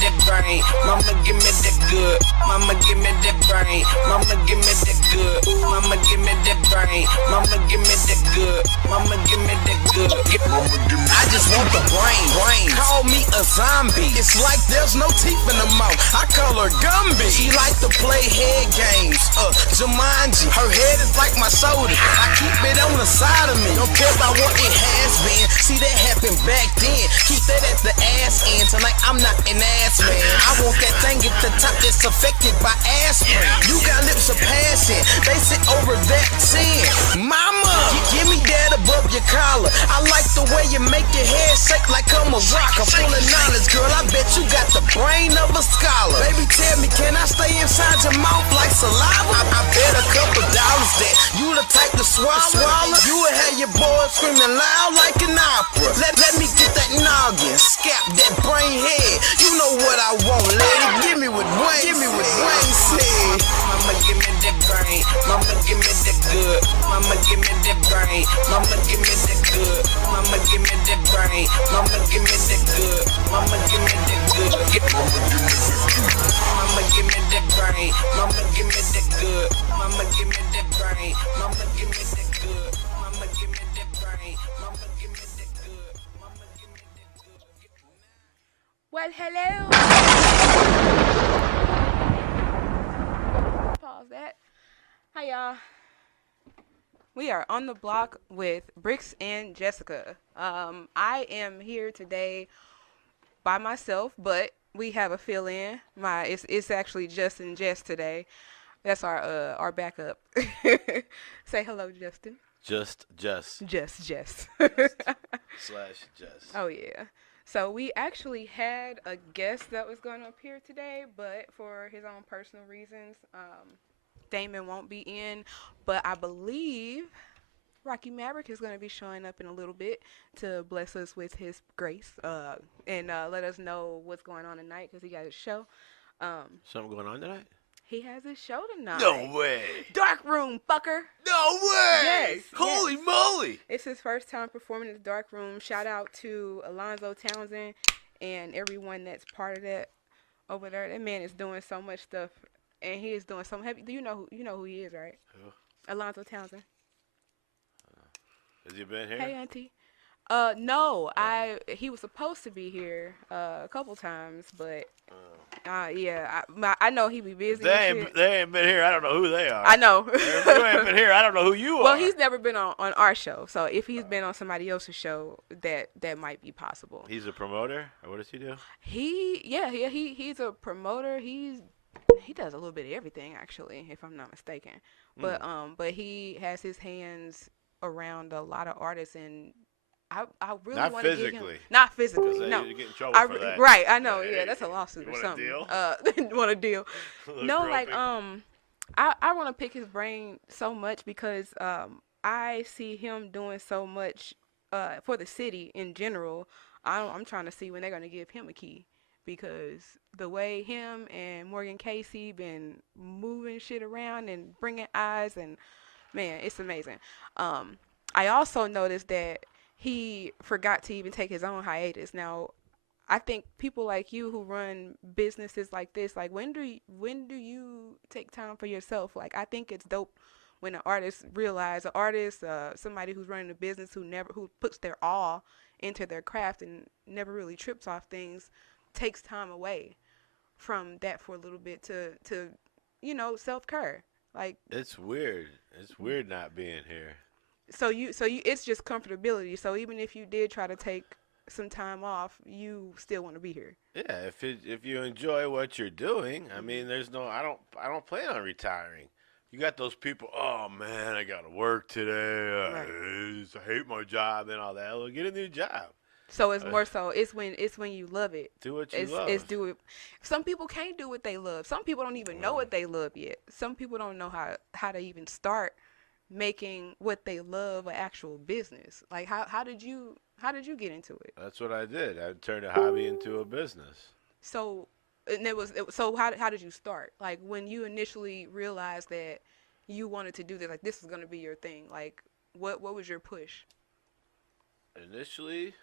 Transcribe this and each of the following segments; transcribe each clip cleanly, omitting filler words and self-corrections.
that brain. Mama give me that good. Mama give me that brain. Mama give me that good. Mama give me that brain. Mama give me that good. Mama give me that good. I just want the brain. Call me a zombie. It's like there's no teeth in the mouth. I call her Gumby. She like to play head games. Jumanji. Her head is like my soda. I keep it on the side of me. Don't care about what it has been. See, that happened back then. Keep that at the ass end. Tonight I'm not an ass man. I want that thing at the top that's affected by aspirin. You got lips of passion. They sit over that sin. Mama, give me that above your collar. I like the way you make your head shake like I'm a rocker. Full of knowledge, girl. I bet you got the brain of a scholar. Baby, tell me, can I stay inside your mouth like saliva? I bet a couple dollars that you the type to swallow. You would have your boy screaming loud like an opera. Let me get that noggin, scalp that brain head. You know what I want, lady. Give me what Wayne. Give me what Wayne said. Mama give me that brain. Mama give me that good. Mama give me that brain. Mama give me that good. Mama give me that brain. Mama give me that good. Mama give me that good. Mama give me that brain. Mama give me that good. Mama give me that brain. Mama give me that good. Mama give me that brain. Mama give me that good. Mama give me that good. Well, hello. Pause that. Hi, y'all. We are on the block with Bricks and Jessica. I am here today by myself, but we have a fill-in. It's actually Just and Jess today. That's our backup. Say hello, Justin. Just Jess. Just Jess. Slash Jess. Oh yeah. So we actually had a guest that was going to appear today, but for his own personal reasons, Damon won't be in. But I believe Rocky Maverick is going to be showing up in a little bit to bless us with his grace and let us know what's going on tonight because he got his show. Something going on tonight? He has his show tonight. No way. Dark Room, fucker. No way. Yes. Holy yes. moly. It's his first time performing in the Dark Room. Shout out to Alonzo Townsend and everyone that's part of that over there. That man is doing so much stuff, and he is doing so much. Do you know who he is, right? Who? Alonzo Townsend. Has he been here? Hey, auntie. No, he was supposed to be here a couple times, but yeah, I know he be busy. They ain't been here. I don't know who they are. I know. If you ain't been here, I don't know who you are. Well, he's never been on our show, so if he's been on somebody else's show, that might be possible. He's a promoter, or what does he do? He's a promoter. He does a little bit of everything, actually, if I'm not mistaken. But he has his hands around a lot of artists, and I really want to get him. Not physically. No. You get in trouble for that. Right, I know. Yeah, that's a lawsuit or something. Want a deal? No, like I want to pick his brain so much because I see him doing so much for the city in general. I'm trying to see when they're gonna give him a key because the way him and Morgan Casey been moving shit around and bringing eyes and man, it's amazing. I also noticed that he forgot to even take his own hiatus. Now, I think people like you who run businesses like this, like when do you take time for yourself? Like I think it's dope when an artist somebody who's running a business who puts their all into their craft and never really trips off things, takes time away from that for a little bit to self-care. Like it's weird. It's weird not being here. So you it's just comfortability. So even if you did try to take some time off, you still want to be here. Yeah, if you enjoy what you're doing, I mean, I don't plan on retiring. You got those people, oh man, I got to work today. Right. I hate my job and all that. Well, get a new job. So it's more so it's when you love it. Do what you love. It's do it. Some people can't do what they love. Some people don't even know what they love yet. Some people don't know how to even start making what they love an actual business. Like how did you get into it? That's what I did. I turned a hobby into a business. So how did you start? Like when you initially realized that you wanted to do this, like this is going to be your thing. Like what was your push? Initially,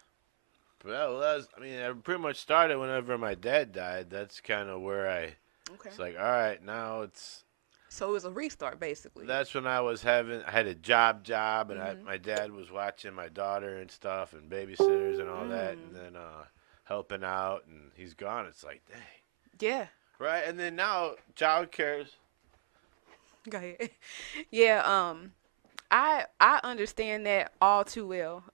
Well, I mean, it pretty much started whenever my dad died. That's kind of where Okay. it's like, all right, now it's. So it was a restart, basically. That's when I had a job, and my dad was watching my daughter and stuff, and babysitters and all that, and then helping out, and he's gone. It's like, dang. Yeah. Right, and then now child cares. Go ahead. Yeah. I understand that all too well.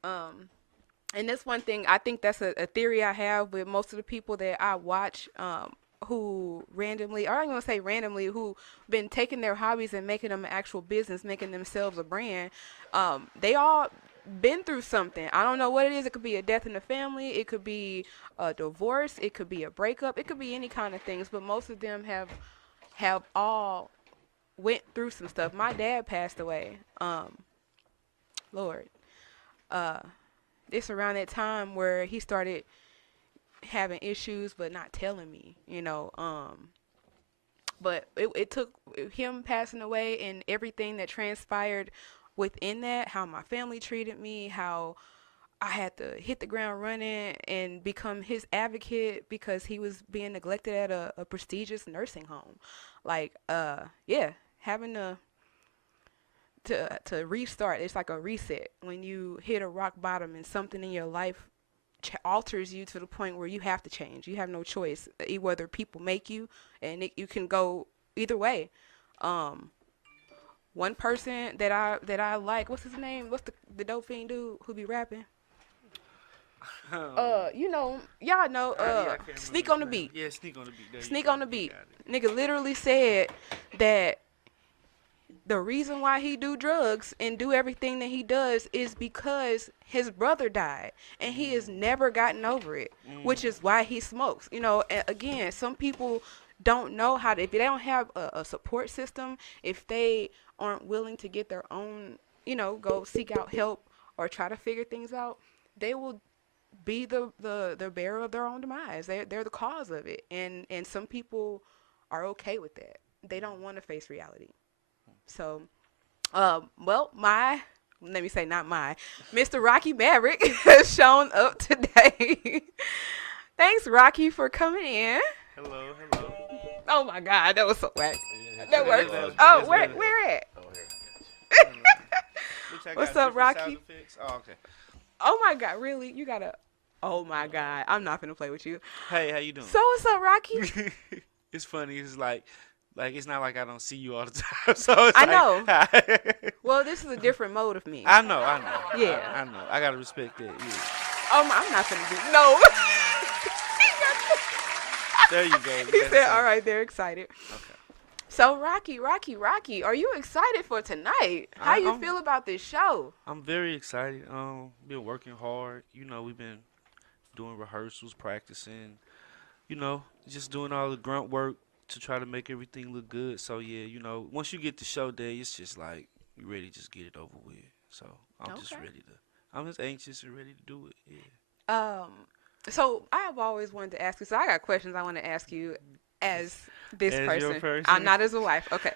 And that's one thing, I think that's a theory I have with most of the people that I watch, who randomly, or I'm going to say randomly, who been taking their hobbies and making them an actual business, making themselves a brand. They all been through something. I don't know what it is. It could be a death in the family. It could be a divorce. It could be a breakup. It could be any kind of things, but most of them have all went through some stuff. My dad passed away. Lord. It's around that time where he started having issues but not telling me, but it took him passing away and everything that transpired within that, how my family treated me, how I had to hit the ground running and become his advocate because he was being neglected at a prestigious nursing home. Like, yeah, having to restart. It's like a reset when you hit a rock bottom and something in your life alters you to the point where you have to change. You have no choice. Whether people make you, and you can go either way. One person that I like, what's his name? What's the dope fiend dude who be rapping? Y'all know, Sneak on the Beat. Yeah, Sneak on the Beat. Sneak on the Beat. Nigga literally said that the reason why he do drugs and do everything that he does is because his brother died and he has never gotten over it, which is why he smokes. Again, some people don't know how to, if they don't have a support system, if they aren't willing to get their own, go seek out help or try to figure things out, they will be the bearer of their own demise. They're the cause of it. And some people are okay with that. They don't want to face reality. So, Mr. Rocky Maverick has shown up today. Thanks, Rocky, for coming in. Hello. Oh my God, that was so whack. That works. Oh, where at? What's up, Rocky? Oh, okay. Oh my God, really? You gotta. Oh my God, I'm not gonna play with you. Hey, how you doing? So what's up, Rocky? It's funny. It's like it's not like I don't see you all the time. So it's know. Hi. Well, this is a different mode of me. I know. Yeah. I know. I gotta respect that. Yeah. I'm not gonna do no. There you go. He said, "All right, they're excited." Okay. So Rocky, are you excited for tonight? How you feel about this show? I'm very excited. Been working hard. We've been doing rehearsals, practicing. Just doing all the grunt work to try to make everything look good. So yeah, once you get the show day, it's just like you ready to just get it over with. So I'm just ready to. I'm just anxious and ready to do it. Yeah. So I have always wanted to ask you. So I got questions I want to ask you as this person. I'm not as a wife. Okay.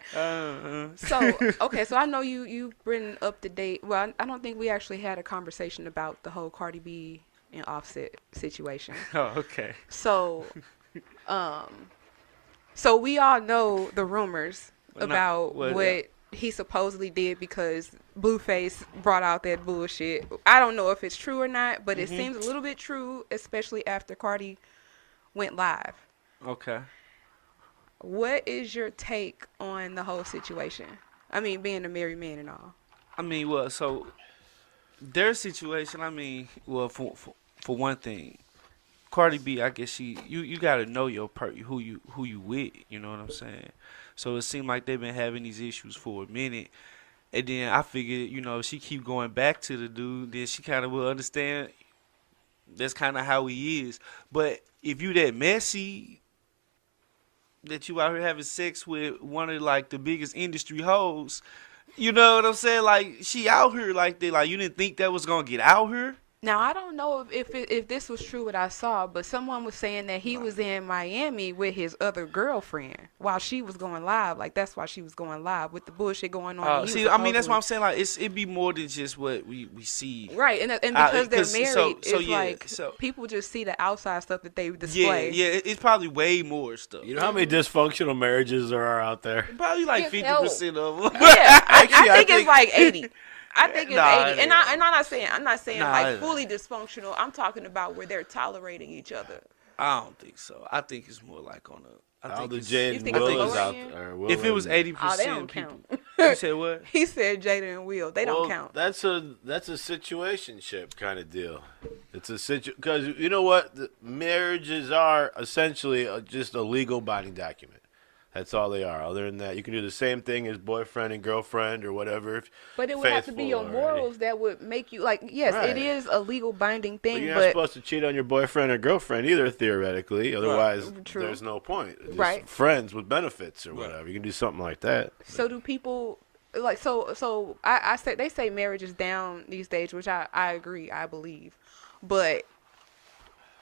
So I know you've been up to date. Well, I don't think we actually had a conversation about the whole Cardi B and Offset situation. Oh, okay. So, so we all know the rumors about what he supposedly did because Blueface brought out that bullshit. I don't know if it's true or not, but it seems a little bit true, especially after Cardi went live. Okay. What is your take on the whole situation? I mean, being a married man and all. I mean, well, so their situation. I mean, well, for one thing, Cardi B, I guess you gotta know your who you with. You know what I'm saying? So it seemed like they've been having these issues for a minute. And then I figured, if she keep going back to the dude, then she kind of will understand that's kind of how he is. But if you that messy, that you out here having sex with one of, like, the biggest industry hoes, you know what I'm saying? Like, she out here like that. Like, you didn't think that was going to get out here? Now, I don't know if this was true what I saw, but someone was saying that he was in Miami with his other girlfriend while she was going live. Like, that's why she was going live with the bullshit going on. And See, I mean, that's what I'm saying. Like, it'd be more than just what we see. Right, and because they're married, people just see the outside stuff that they display. Yeah, it's probably way more stuff. You know how many dysfunctional marriages there are out there? Probably like 50% of them. Yeah, I think it's like 80. I think it's 80, and I'm not saying like fully dysfunctional. I'm talking about where they're tolerating each other. I don't think so. I think it's more like on a. I think Jada and Will is out there. If it was 80%, they don't count. You said what? He said Jada and Will. They don't count. That's a situationship kind of deal. It's a because you know what, marriages are essentially just a legal binding document. That's all they are. Other than that, you can do the same thing as boyfriend and girlfriend or whatever. But it would have to be your morals that would make you, like, yes, It is a legal binding thing. But you're not supposed to cheat on your boyfriend or girlfriend either, theoretically. Otherwise, there's no point. Just friends with benefits or whatever. You can do something like that. So do people, like, so I say, they say marriage is down these days, which I agree, I believe. But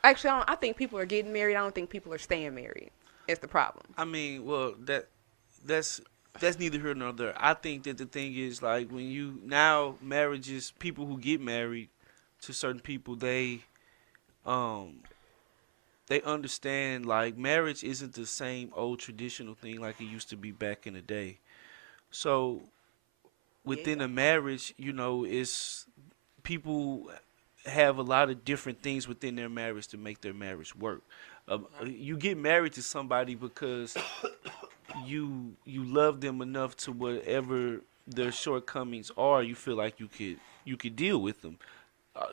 actually, I think people are getting married. I don't think people are staying married. It's the problem. I mean, well, that's neither here nor there. I think that the thing is, like, when you now marriages, people who get married to certain people, they understand, like, marriage isn't the same old traditional thing like it used to be back in the day. So within a marriage, you know, it's people have a lot of different things within their marriage to make their marriage work. You get married to somebody because you love them enough to whatever their shortcomings are. You feel like you could deal with them,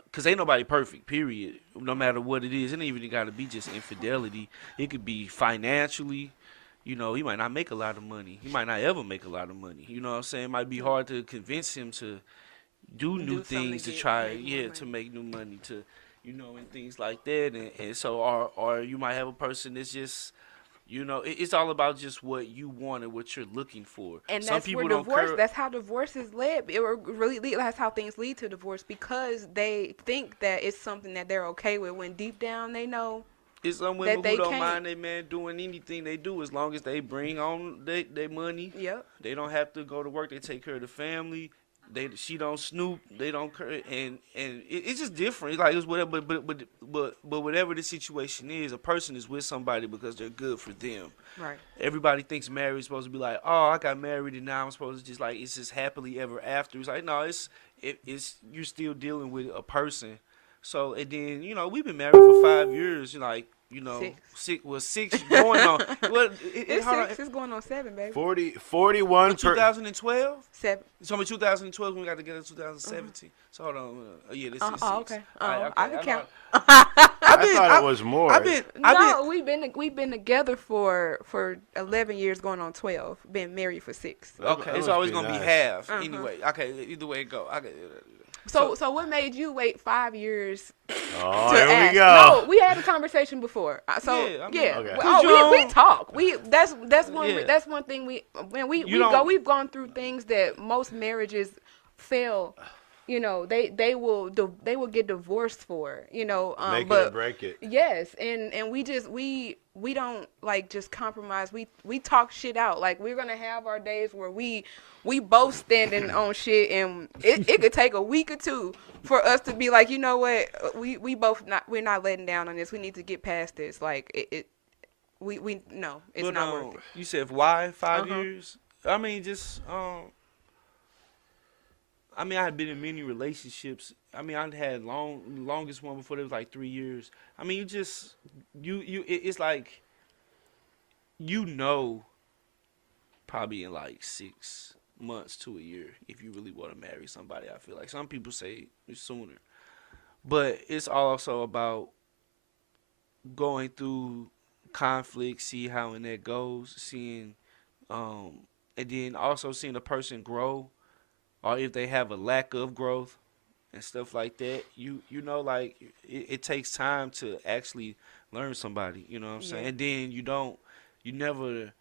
because ain't nobody perfect. Period. No matter what it is, it ain't even got to be just infidelity. It could be financially. You know, he might not make a lot of money. He might not ever make a lot of money. You know what I'm saying? It might be hard to convince him to do new things to try, to make new money, to, you know, and things like that. And so, or you might have a person that's just, you know, it's all about just what you want and what you're looking for. And that's where divorce, that's how divorce is led. That's how things lead to divorce, because they think that it's something that they're okay with when deep down they know. It's some women who don't mind their man doing anything they do as long as they bring on their money. Yep. They don't have to go to work. They take care of the family. She don't snoop. They don't, and it's just different. It's like it's whatever. But whatever the situation is, a person is with somebody because they're good for them. Right. Everybody thinks marriage is supposed to be like, oh, I got married and now I'm supposed to just like it's just happily ever after. It's like, no, it's you're still dealing with a person. So and then, you know, we've been married for 5 years. Like, you know, six going on. Well, it's 6. It's going on 7, baby. 41. 2012. 7. So in 2012 when we got together in 2017. So hold on. Yeah, this is 6. Okay. I can count. I thought it was more. We've been together for 11 years, going on 12. Been married for 6. Okay, it's always gonna be half anyway. Okay, either way it go. Okay. So what made you wait 5 years Oh, to here ask? we go. No, we had a conversation before. Okay. We talk. That's one thing we've gone through things that most marriages fail. You know, they will get divorced for. You know, make it or break it. Yes, and we don't like just compromise. We talk shit out. Like, we're gonna have our days where we both standing on shit, and it could take a week or two for us to be like, you know what, we're not letting down on this. We need to get past this. Like it's not worth it. You said why 5 years? I mean, just I had been in many relationships. I mean, I had longest one before that was like 3 years. I mean, it's like, you know, probably in like 6 months to a year if you really want to marry somebody. I feel like some people say it's sooner, but it's also about going through conflict, see how and that goes, seeing, and then also seeing a person grow, or if they have a lack of growth and stuff like that. You know, like it takes time to actually learn somebody. You know what I'm saying? And then you never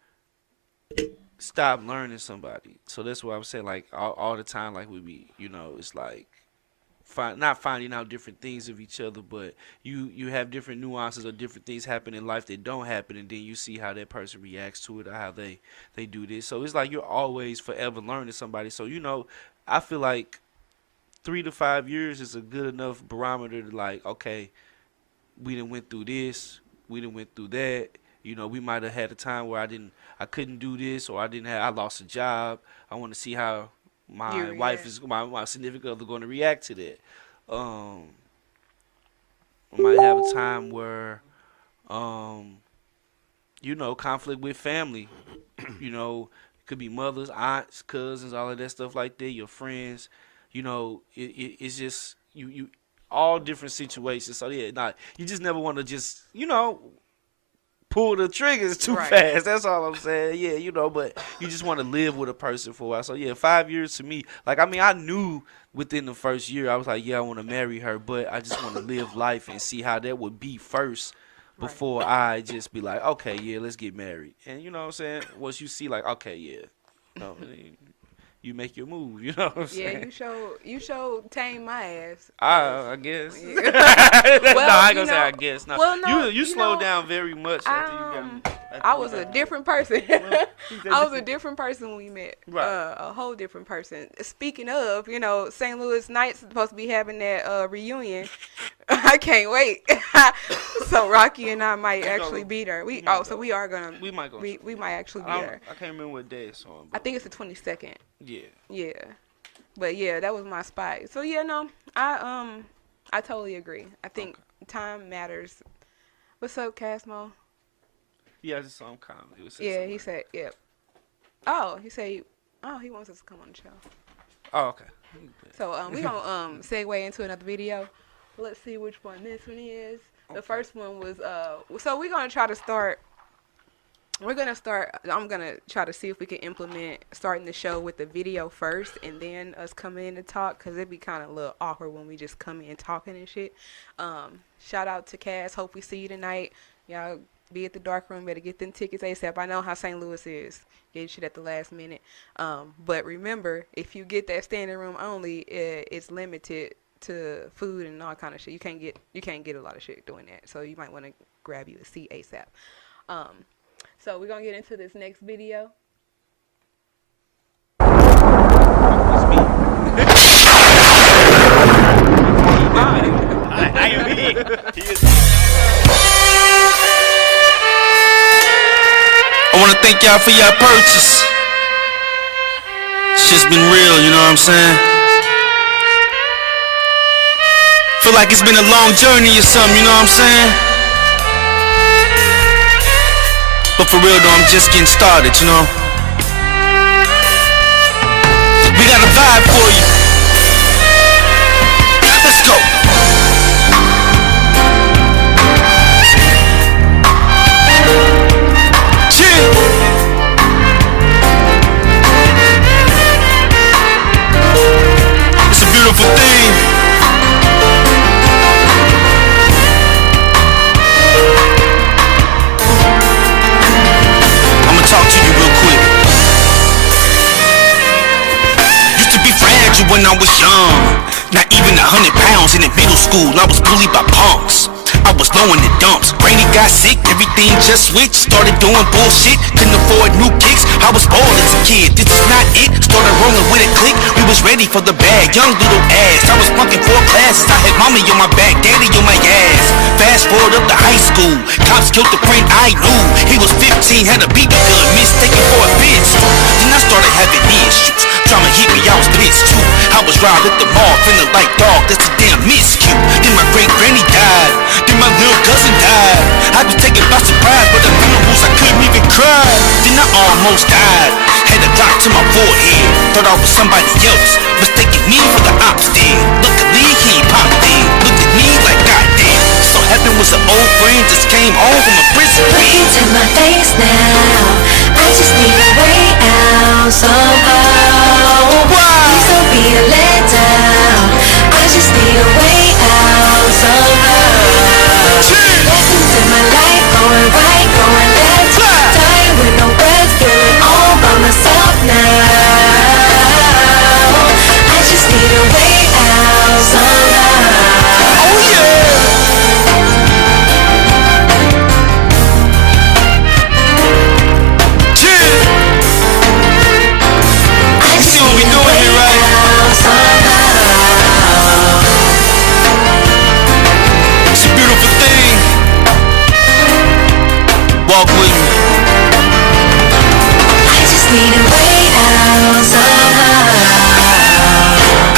stop learning somebody. So that's what I'm saying. Like all the time, like we be, you know, it's like not finding out different things of each other, but you have different nuances or different things happen in life that don't happen, and then you see how that person reacts to it or how they do this. So it's like you're always forever learning somebody. So I feel like 3 to 5 years is a good enough barometer to like, okay, we done went through this, we done went through that. We might have had a time where I couldn't do this, or I lost a job. I want to see how my wife is, my significant other going to react to that. I might have a time where, conflict with family. It could be mothers, aunts, cousins, all of that stuff like that. Your friends. It's just you all different situations. So yeah, you just never want to just pull the triggers too fast. That's all I'm saying. Yeah, but you just want to live with a person for a while. So yeah, 5 years to me, like I knew within the first year I was like, yeah, I want to marry her, but I just want to live life and see how that would be first before I just be like, okay, yeah, let's get married. And you know what I'm saying? Once you see like, okay, yeah, you make your move, you know what I'm saying? Yeah, you show tame my ass. I guess. Yeah. Well, I ain't gonna say I guess. No. Well, no, you slowed down very much after you got. I was a different person. I was a different person when we met. Right. A whole different person. Speaking of, St. Louis Knights is supposed to be having that reunion. I can't wait. So Rocky and I might actually be there. We are gonna. We might go. We might actually be there. I can't remember what day it's on. I think it's the 22nd. Yeah. Yeah. But yeah, that was my spot. So yeah, no, I totally agree. I think time matters. What's up, Casmo? Yeah, I just saw him comment. Yeah, he said, yep. Oh, he said, he wants us to come on the show. Oh, okay. So we gonna segue into another video. Let's see which one this one is. The first one was so we're gonna try to start. I'm gonna try to see if we can implement starting the show with the video first and then us coming in to talk, because it'd be kind of a little awkward when we just come in talking and shit. Shout out to Cass. Hope we see you tonight. Y'all be at the dark room. Better get them tickets ASAP. I know how St. Louis is. Get shit at the last minute. But remember, if you get that standing room only, it's limited to food and all kind of shit. You can't get a lot of shit doing that. So you might want to grab you a seat ASAP. So we're gonna get into this next video. I want to thank y'all for your purchase. It's just been real, you know what I'm saying? Feel like it's been a long journey or something, you know what I'm saying? But for real though, I'm just getting started, you know? We got a vibe for you. Let's go. It's a beautiful thing. I'ma talk to you real quick. Used to be fragile when I was young. Not even 100 pounds in the middle school. I was bullied by punks. I was low in the dumps. Granny got sick, everything just switched. Started doing bullshit, couldn't afford new kicks. I was spoiled as a kid, this is not it. Started rolling with a click, we was ready for the bag. Young little ass, I was flunking 4 classes. I had mommy on my back, daddy on my ass. Fast forward up to high school, cops killed the friend I knew. He was 15, had a BB gun, mistaken for a bitch. Then I started having issues. Drama hit me, I was pissed too. I was robbed at the mall, feeling like dog, that's a damn miscue. Then my great granny died, then my little cousin died. I was taken by surprise, but the funerals I couldn't even cry. Then I almost died, had a dot to my forehead. Thought I was somebody else, mistaking me for the ops did. Luckily he ain't popped in, looked at me like goddamn. So happened was an old friend, just came home from a prison. Look into my face now, I just need a way out somehow. Please don't be a letdown, I just need a way out somehow. Lessons in my life, going right, going left. Dying with no breath, feeling all by myself now. I just need a way out somehow. just need a way out somehow.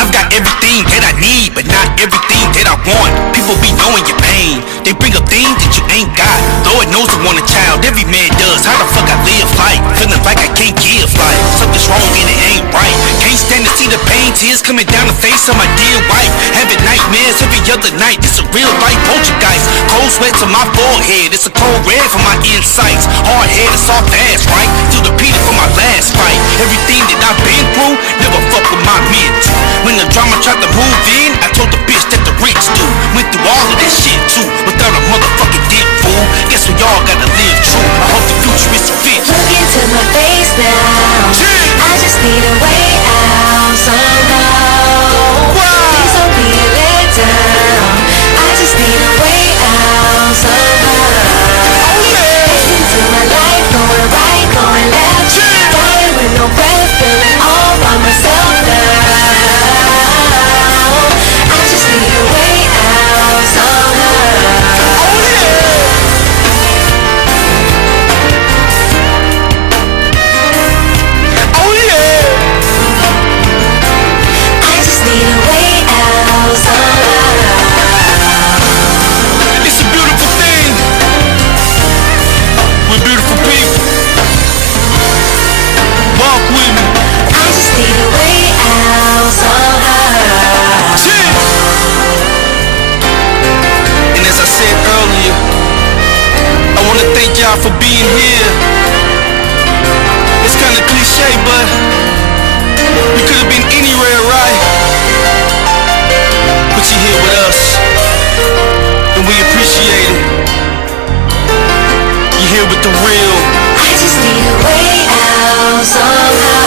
I've got everything that I need, but not everything that I want. People be knowing your pain. They bring up things that you ain't got. Lord knows I want a child, every man does. How the fuck I live life? Feeling like I can't give life. Something's wrong and it ain't right. Can't stand to see the pain, tears coming down the face of my dear wife. Having nightmares every other night. It's a real life poltergeist. Cold sweats on my forehead. It's a cold red for my insights. Hard head, it's all fast, right? Still repeated for my last fight. Everything that I've been through, never fuck with my mental. When the drama tried to move in, I told the bitch that the rich do. Went through all of that shit too, without a motherfucking dip, fool. Guess we all gotta live true. I hope the future is fit. Look into my face now. I just need a way out somehow. Please don't be a letdown. I just need a way out somehow. Listen to my life, going right, going left. Flying with no breath, feeling all by myself now. I just need a way out somehow. Oh yeah! I just need a way out somehow. It's a beautiful thing. We're beautiful people. Walk with me. I just need a way out somehow. Shit. And as I said earlier, I want to thank y'all for being here. It's kind of cliche, but you could have been anywhere, right? But you're here with us, and we appreciate it. You're here with the real. I just need a way out somehow.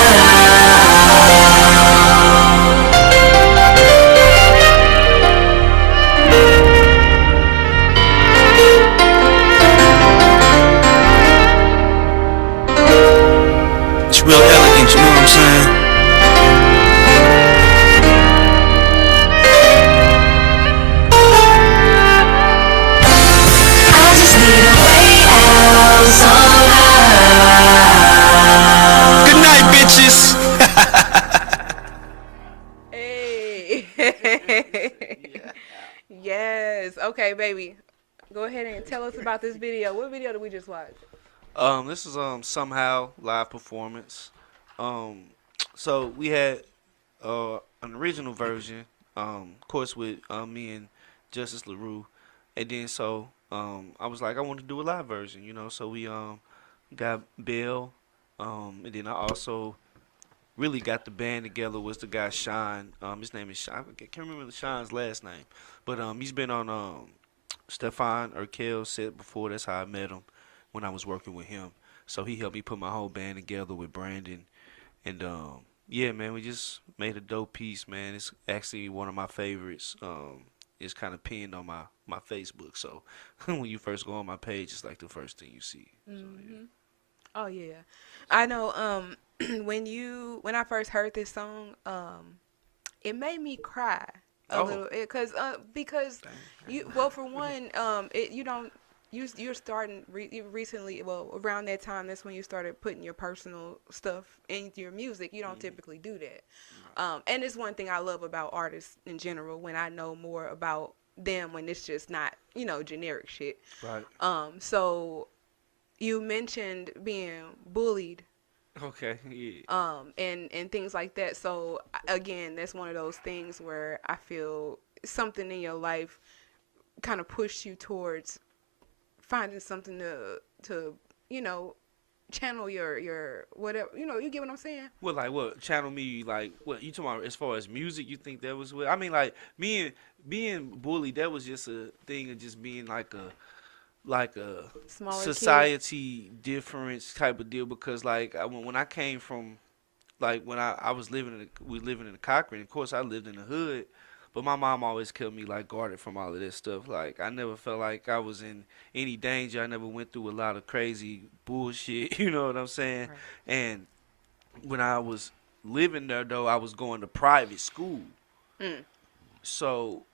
It's real elegant, you know what I'm saying? I just need a way out somehow. Good night, bitches. Hey. Yes. Okay, baby. Go ahead and tell us about this video. What video did we just watch? This is somehow live performance. So we had an original version, of course with me and Justice LaRue, and then I was like I want to do a live version, you know. So we got Bill, and then I also really got the band together was the guy Sean. His name is Sean. I can't remember Sean's last name, but he's been on Stefan Urkel's set before. That's how I met him when I was working with him. So he helped me put my whole band together with Brandon. And yeah, man, we just made a dope piece, man. It's actually one of my favorites. It's kind of pinned on my Facebook. So when you first go on my page, it's like the first thing you see. So, yeah. Oh yeah, I know. When I first heard this song, it made me cry a little, because for one, you're starting recently. Well, around that time, that's when you started putting your personal stuff in your music. You don't typically do that, and it's one thing I love about artists in general. When I know more about them, when it's just not generic shit. Right. So you mentioned being bullied. Okay. Yeah. And things like that. So again, that's one of those things where I feel something in your life kind of pushed you towards finding something to channel your whatever, you get what I'm saying? Well, like what? Channel me, like what you talking about as far as music? You think that was what? I mean, like me and being bullied, that was just a thing of just being like a Smaller society difference type of deal, because like when I came from, like when I was living in the Cochrane, of course I lived in the hood, but my mom always kept me like guarded from all of this stuff. Like I never felt like I was in any danger. I never went through a lot of crazy bullshit, you know what I'm saying? Right. And when I was living there though, I was going to private school. So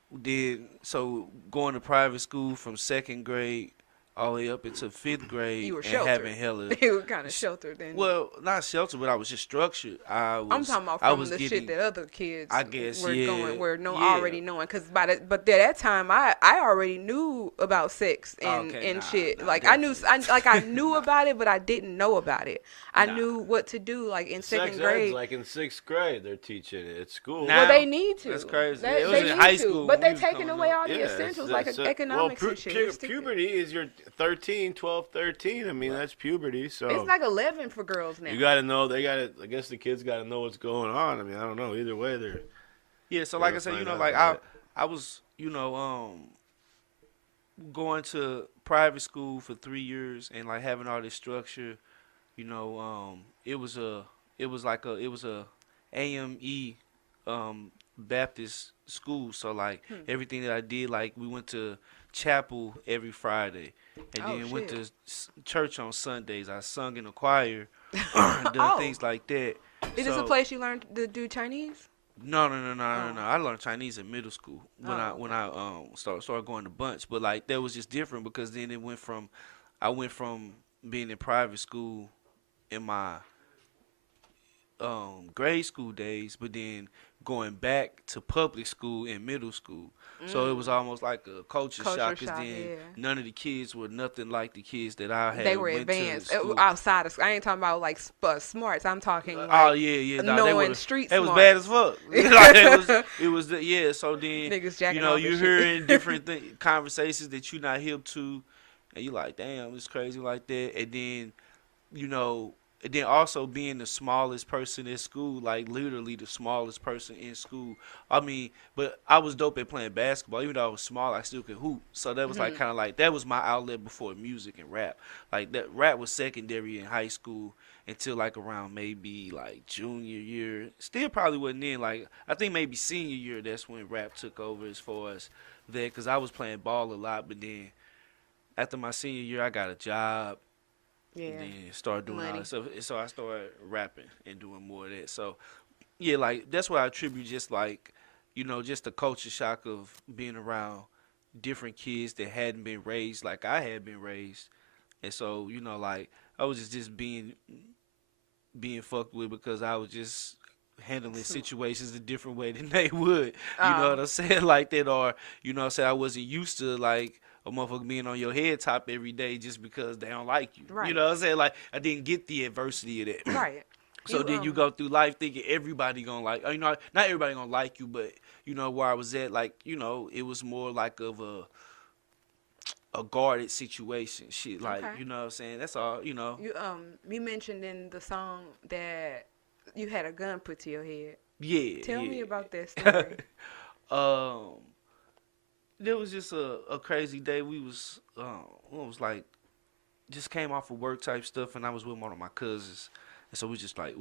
going to private school from second grade all the way up into 5th grade You were and sheltered. having hella. They were kind of sheltered then. Well, not sheltered, but I was just structured. I'm talking about from the shit that other kids I guess, were yeah, going, were yeah. already knowing. Cause but at that time, I already knew about sex and shit. Nah, like I knew about it, but I didn't know about it. I knew what to do. Like in Sex 2nd grade, ed's like in 6th grade, they're teaching it at school. Now, well, they need to. That's crazy. They, It was they in need high to, school but when they we was taking coming away up. all the essentials like economics and shit. It's stupid. Puberty is your 13, 12, 13. I mean, that's puberty. So It's like 11 for girls now. you got to know. They got to. I guess the kids got to know what's going on. I mean, I don't know. Either way, they're. Yeah, so Gotta like I said, find out like about I was, going to private school for 3 years and like having all this structure, it was a AME Baptist school. So like everything that I did, like we went to chapel every Friday and then went to church on Sundays. I sung in the choir, done things like that. Is this a place you learned to do Chinese? No. I learned Chinese in middle school when I started going to Bunch. But like that was just different because then I went from being in private school in my grade school days, but then going back to public school in middle school. So it was almost like a culture shock because then none of the kids were nothing like the kids that I had. They were advanced outside of school. I ain't talking about like smarts. I'm talking like knowing street smarts. It was bad as fuck. it was so then niggas jacking off you hearing different conversations that you're not hip to, and you like, damn, it's crazy like that. And then and then also being the smallest person in school, like literally the smallest person in school. I mean, but I was dope at playing basketball. Even though I was small, I still could hoop. So that was like kind of like, that was my outlet before music and rap. Like that rap was secondary in high school until like around maybe like junior year. Still probably wasn't in. Like I think maybe senior year, that's when rap took over as far as that. Because I was playing ball a lot. But then after my senior year, I got a job. Yeah. And then started doing all that stuff. So I started rapping and doing more of that. So, yeah, like, that's what I attribute just, like, just the culture shock of being around different kids that hadn't been raised like I had been raised. And so, like, I was just being fucked with because I was just handling situations a different way than they would. You know what I'm saying? Like that, or, I wasn't used to, like, a motherfucker being on your head top every day just because they don't like you. Right. You know what I'm saying? Like, I didn't get the adversity of that. Right. So then you go through life thinking everybody gonna like, not everybody gonna like you, but, where I was at, like, it was more like of a guarded situation. Shit, like, you know what I'm saying? That's all, You mentioned in the song that you had a gun put to your head. Yeah. Tell me about that story. There was just a crazy day. We was just came off of work type stuff, and I was with one of my cousins, and so we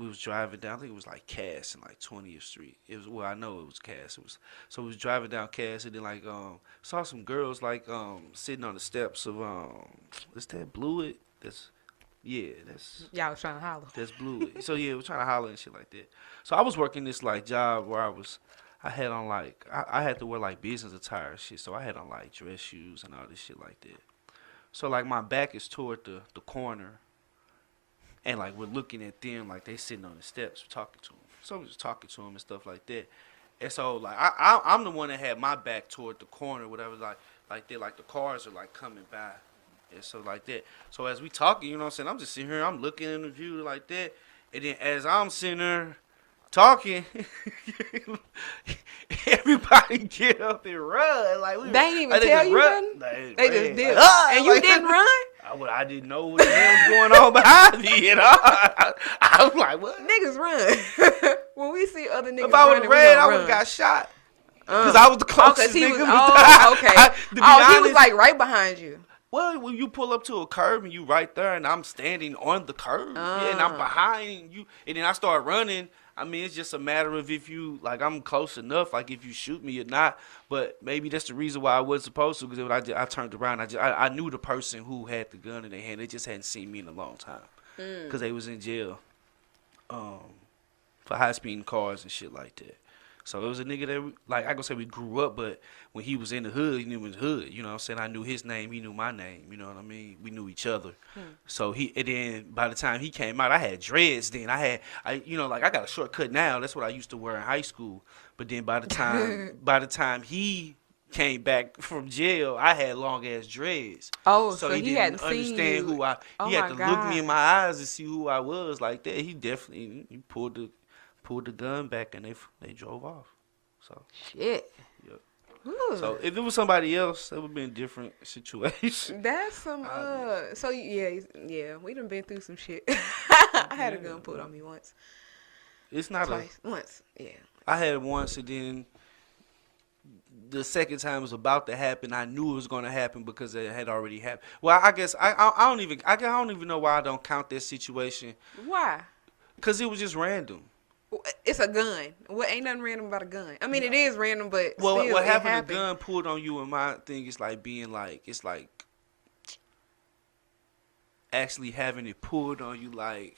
was driving down. I think it was like Cass and like 20th Street. I know it was Cass. So we was driving down Cass, and then saw some girls sitting on the steps of is that Blewett? That's y'all was trying to holler. That's Blewett. So yeah, we're trying to holler and shit like that. So I was working this job where I had on I had to wear business attire and shit, so I had on dress shoes and all this shit like that. So my back is toward the corner, and we're looking at them they sitting on the steps talking to them. So we're just talking to them and stuff like that. And so I'm the one that had my back toward the corner, whatever like that, the cars are coming by, and so like that. So as we talking, you know what I'm saying, I'm just sitting here, I'm looking in the view like that, and then as I'm sitting there talking, everybody get up and run. They ain't even tell you nothing? They just did. And you didn't run? I didn't know what the hell was going on behind me at all. I was like, what? Niggas run. When we see other niggas if I would have ran, I would have got shot. Because I was the closest nigga. Okay. He was right behind you. Well, when you pull up to a curb and you right there and I'm standing on the curb, and I'm behind you, and then I start running, I mean, it's just a matter of if you, I'm close enough, if you shoot me or not. But maybe that's the reason why I wasn't supposed to, because I turned around. I knew the person who had the gun in their hand. They just hadn't seen me in a long time because they was in jail for high-speeding cars and shit like that. So it was a nigga that, like, I gonna say we grew up, but when he was in the hood, he knew his hood. You know what I'm saying? I knew his name, he knew my name. You know what I mean? We knew each other. So and then by the time he came out, I had dreads then. I got a short cut now. That's what I used to wear in high school. But then by the time he came back from jail, I had long ass dreads. Oh, so he didn't hadn't understand seen you. who I. Oh, he had to my look me in God. my eyes to see who I was like that. He definitely pulled the gun back and they drove off. So Shit. Yep. Ooh. So if it was somebody else, it would be a different situation. That's some so yeah, we done been through some shit. I had a gun pulled on me once. It's not Twice. Once. Yeah. I had it once, and then the second time was about to happen. I knew it was going to happen because it had already happened. Well, I guess I don't even know why I don't count that situation. Why? Because it was just random. It's a gun. What ain't nothing random about a gun? I mean, it is random, but Well, still, what it having happened. a gun pulled on you and my thing is like being like, it's like actually having it pulled on you, like,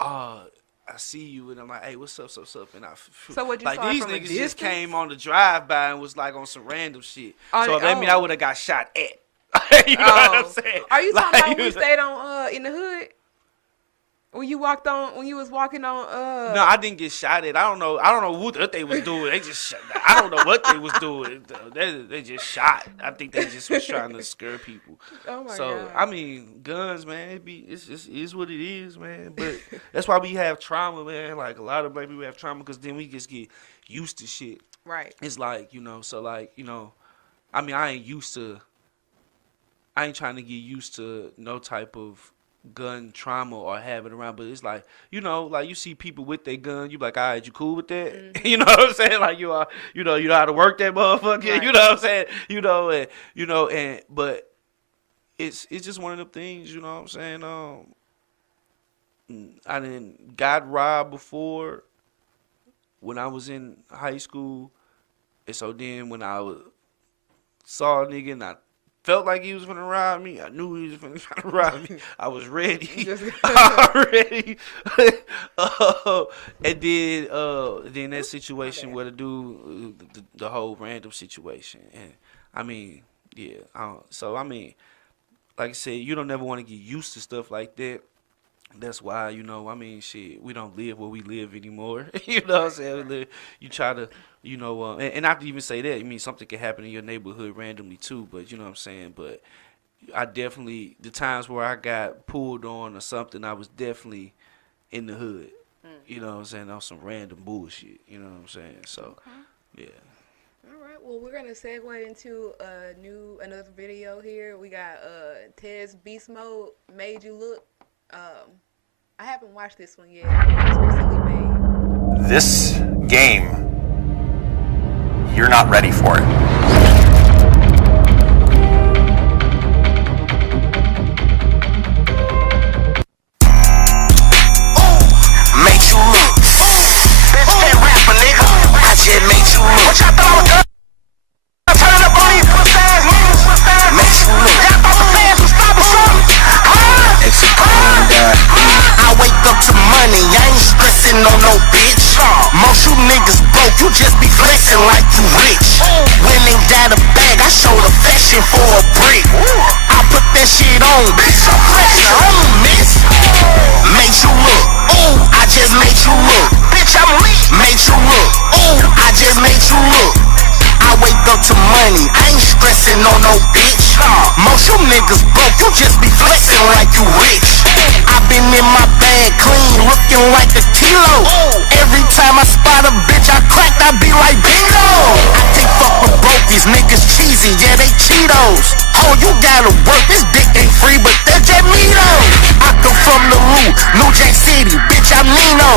I see you and I'm like, hey, what's up? And So what you like saw these from a niggas just distance? came on the drive by and was like on some random shit. Oh, So that mean I would have got shot at. You know what I'm saying? Are you talking Like, about when we stayed on in the hood? When you was walking on No, I didn't get shot at. I don't know what they was doing. They just shot. I don't know what they was doing. They just shot. I think they just was trying to scare people. Oh my So God. I mean, guns, man. It's just is what it is, man. But that's why we have trauma, man. Like a lot of black people have trauma because then we just get used to shit. Right. It's like so like I mean, I ain't trying to get used to no type of gun trauma or have it around, but it's like like you see people with their gun, you be like, all right, you cool with that? Mm-hmm. You know what I'm saying? Like you know how to work that motherfucker. Right. You know what I'm saying? And but it's just one of them things. You know what I'm saying? I didn't got robbed before when I was in high school, and so then when I saw a nigga and I felt like he was gonna rob me. I knew he was gonna try to rob me. I was ready. Already. And then that situation with the dude, the whole random situation. And I mean, yeah. So I mean, like I said, you don't never want to get used to stuff like that. That's why, I mean, shit, we don't live where we live anymore. You know what I'm saying? You try to, and not to even say that, I mean, something can happen in your neighborhood randomly too, but you know what I'm saying? But I definitely, the times where I got pulled on or something, I was definitely in the hood. You know what I'm saying? On some random bullshit. You know what I'm saying? So, yeah. All right. Well, we're gonna segue into another video here. We got Ted's Beast Mode, Made You Look. I haven't watched this one yet. It was recently made. This game, you're not ready for it. Make you look. Bitch can't rap a nigga. I just made you look. What y'all thought I was gonna turn up on these puss ass niggas? Make you look. Y'all thought the fans would stop or something? I wake up to money, I ain't stressing on no bitch. Most you niggas broke, you just be flexing like you rich. When ain't got a bag, I show the fashion for a brick. I put that shit on, bitch, I'm fresh on, miss. Made you look, ooh, I just made you look. Bitch, I'm lit. Made you look, ooh, I just made you look. I wake up to money, I ain't stressing on no bitch. Most you niggas broke, you just be flexing like you rich. I been in my bag clean, looking like a kilo. Every time I spot a bitch I cracked, I be like bingo. I can't fuck with brokies, niggas cheesy, yeah they Cheetos. Oh, you gotta work, this dick ain't free, but that's just me though. I come from the New Jack City, bitch I'm Nino.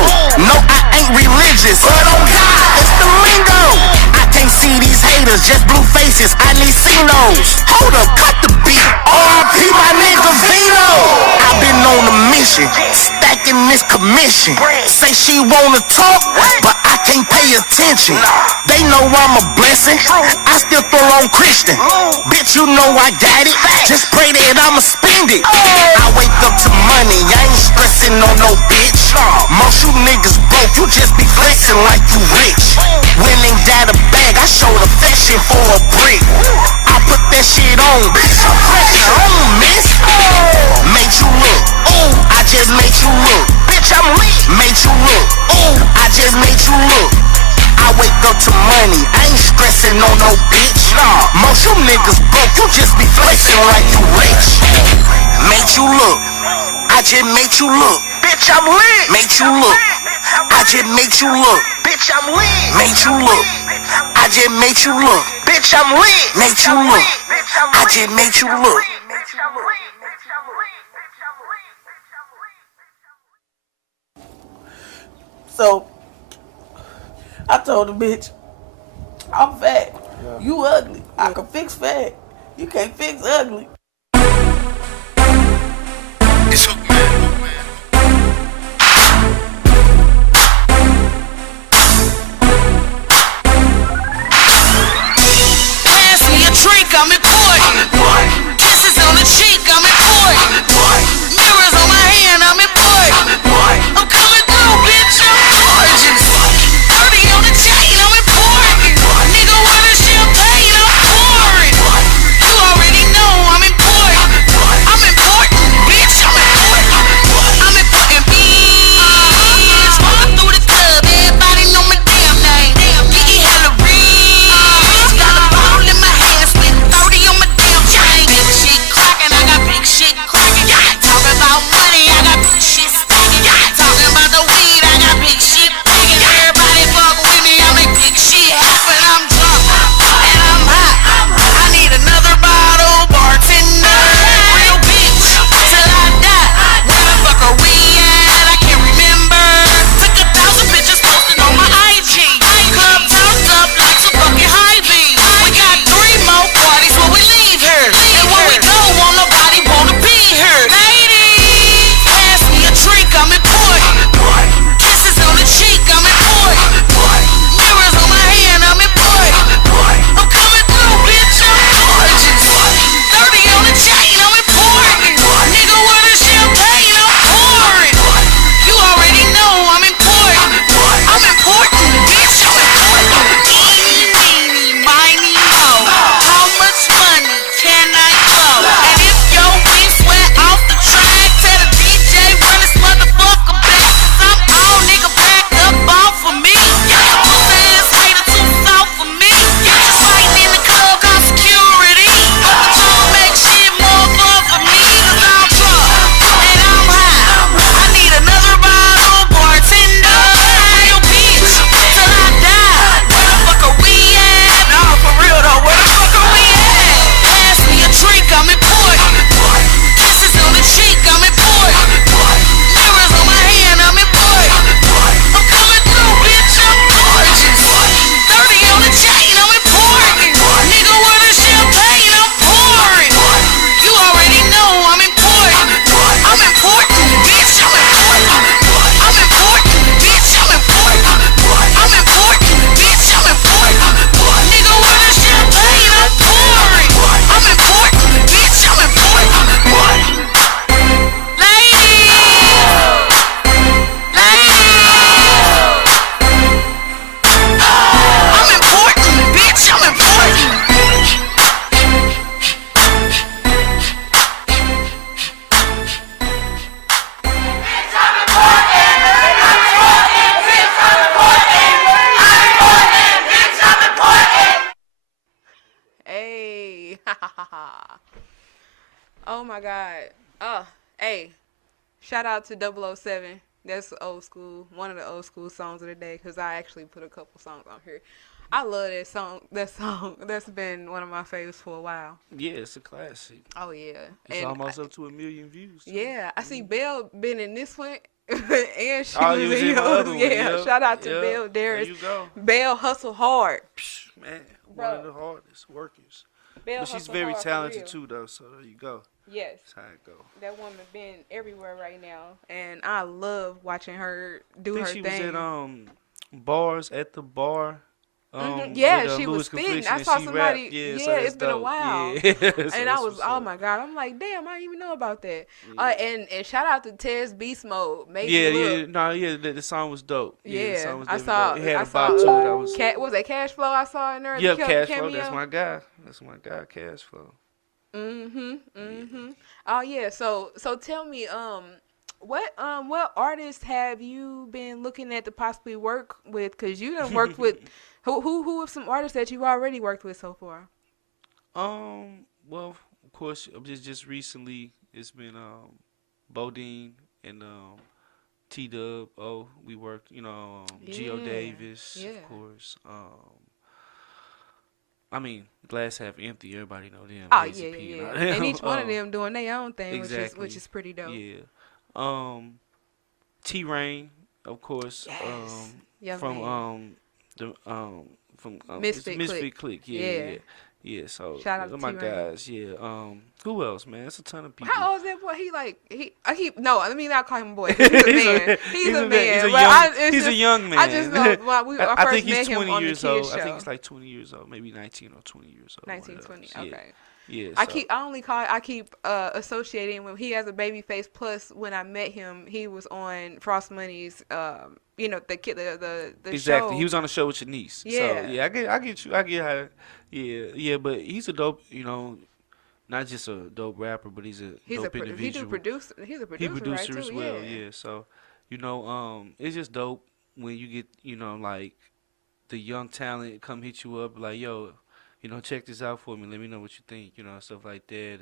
No, I ain't religious, but on God, it's the lingo. I can't see these haters, just blue faces, I need C-Nos. Hold up, cut the beat, R.I.P. my nigga Vito. I've been on a mission, stacking this commission. Say she wanna talk, but I can't pay attention. They know I'm a blessing, I still throw on Christian. Bitch, you know I got it, just pray that I'ma spend it. I wake up to money, I ain't stressing on no bitch. Most you niggas broke, you just be flexing like you rich. When looking for a brick. I put that shit on, bitch. I'm pressure on, miss. Made you look, ooh, I just made you look. Bitch, I'm lit. Made you look, ooh, I just made you look. I wake up to money, I ain't stressing on no bitch. Nah, most you niggas broke, you just be flexing like you rich. Made you look, I just made you look. Bitch, I'm lit. Made you look, I just made you look. Bitch, I'm lit. Made you look, I just made you look. Bitch, I'm lit. Made you look, I just made you look. So I told the bitch, I'm fat. Yeah. You ugly. I can fix fat. You can't fix ugly. It's hook man. Pass me a drink, I'm important. Kisses on the cheek, I'm important. Mirrors on my hand, I'm important. I'm coming through, bitch, I'm gorgeous. 30 on the chain, I'm important. Nigga, what is champagne, I'm pouring. You already know I'm important. I'm important, bitch, I'm important. I'm important, bitch. Walking through the club, everybody know my damn name. Getting hella rich. Got a bottle in my hand, spent 30 on my damn chain. Big shit cracking, I got big shit cracking. Talking about money, I got big shit stacking. Talking about the weed, I got big shit packing. Everybody fuck with me, I make big shit happen. I'm drunk and I'm hot. I need another bottle, bartender. Real bitch till I die. Where the fuck are we at? I can't remember. Took 1,000 pictures posted on my IG. Club turned up like some fucking high beam. We got 3 more parties when we leave here. And when we go, won't nobody wanna be here. Ladies, pass me a drink, I'm important. Kisses on the cheek, I'm important. Mirrors on my hand, I'm important. I'm coming through, bitch, I'm gorgeous. 30 on the chain, I'm important. Nigga, what is champagne, I'm pouring. You already know I'm important. I'm important, bitch, I'm important. Eeny, meeny, miny, moe. How much money can I blow? And if your beef went off the track, tell the DJ run this motherfucker back. 'Cause I'm all nigga back up off of me. Pussy ass hater too soft for me. Just fighting in the club, call security. But the tone make shit more fun for me. 'Cause I'm drunk and I'm high. I need another bottle, bartender. Real bitch till I die. Where the fuck are we at? Nah, for real though, where the fuck are we at? Pass me a drink, I'm important. Kisses on the cheek, I'm important. Mirrors on my hand, I'm important. I'm coming through, bitch, I'm gorgeous. 30 on the chain, I'm important. Nigga, what is champagne, I'm pouring. You already know I'm important. I'm important, bitch, I'm important. I'm important, bitch, I'm important. I'm important, bitch, I'm important. Nigga, what is champagne, I'm pouring. I'm important, bitch, I'm important. Ladies, I'm important, bitch, I'm important. Hey. Oh my God. Oh, hey. Shout out to 007. That's old school. One of the old school songs of the day because I actually put a couple songs on here. I love that song. That song. That's been one of my favorites for a while. Yeah, it's a classic. Oh, yeah. It's almost up to 1 million views. Too. Yeah. I see Belle been in this one. And she Oh, was you was in in my other yours. one, Yeah. yep, Shout out to yep. Belle Darius. There you go. Belle hustle hard. Man, Bro. one of the hardest workers. Belle But she's hustle very hard for talented real. too, though. So there you go. Yes. That's how it go. That woman been everywhere right now, and I love watching her do I her think she thing. was at bars at the bar Yeah, with, she Louis was spitting. Confliction I and saw she somebody. rapped. Yeah, So that's it's been a dope. while. Yeah. So And I that's was, what's oh up. my God, I'm like, damn, I didn't even know about that. Yeah. And shout out to Tez Beast Mode, made Yeah, me look. yeah, no, yeah. The song was dope. Yeah, the song was I definitely saw. dope. It had I a saw. bop to it. I was. Was that Cash Flow? I saw in there. Yep, the Cash cameo. Flow. That's my guy. That's my guy, Cash Flow. Oh yeah. So tell me, what artists have you been looking at to possibly work with? Cause you done worked with who are some artists that you've already worked with so far? Well, of course, just recently it's been Bodine and T Dub. Oh, we worked. Geo Davis, Yeah. of course. I mean, Glass Half Empty. Everybody know them. Oh Hazy P yeah. and all them. And each one of them doing their own thing, Exactly. which is pretty dope. Yeah. T Rain, of course. Yes. Young From man. from Misfit Click. Yeah. Yeah. So Shout out those to are my T-Rain. guys. Yeah. Who else, man? It's a ton of people. How old is that boy? No, let me not call him a boy. He's a man. He's a man. He's a young man. I just know when I I first think met he's him 20 on the years kids old. show. I think he's like 20 years old, maybe 19 or 20 years old. 19, 20. Yeah. Okay. Yeah. I keep associating when he has a baby face. Plus, when I met him, he was on Frost Money's, the kid, the Exactly. show. He was on the show with your niece. Yeah. So, yeah, I get you. I get how. Yeah. But he's a dope. Not just a dope rapper, but he's a dope individual. He's a producer, He producer right, as too? well. Yeah. So, it's just dope when you get like the young talent come hit you up like, yo, check this out for me. Let me know what you think. Stuff like that.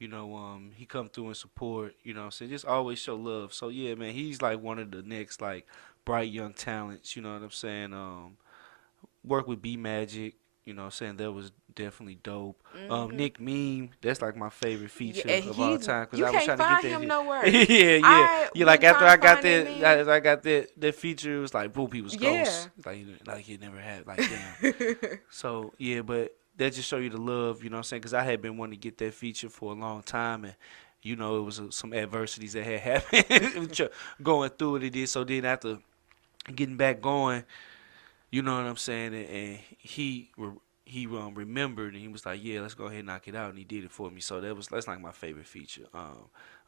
And he come through and support. So just always show love. So yeah, man, he's like one of the next like bright young talents. You know what I'm saying? Work with B Magic. Saying that was definitely dope. Nick Meme, that's like my favorite feature of all time. You I was can't trying find to get that him shit. nowhere. Yeah. Like after I got that, I got that feature, it was like boom, he was ghost. Like he never had like damn. So yeah, but that just show you the love. You know what I'm saying? Because I had been wanting to get that feature for a long time, and it was some adversities that had happened going through it. It did. So then after getting back going. You know what I'm saying? And he remembered, and he was like, "Yeah, let's go ahead and knock it out," and he did it for me. So that's like my favorite feature.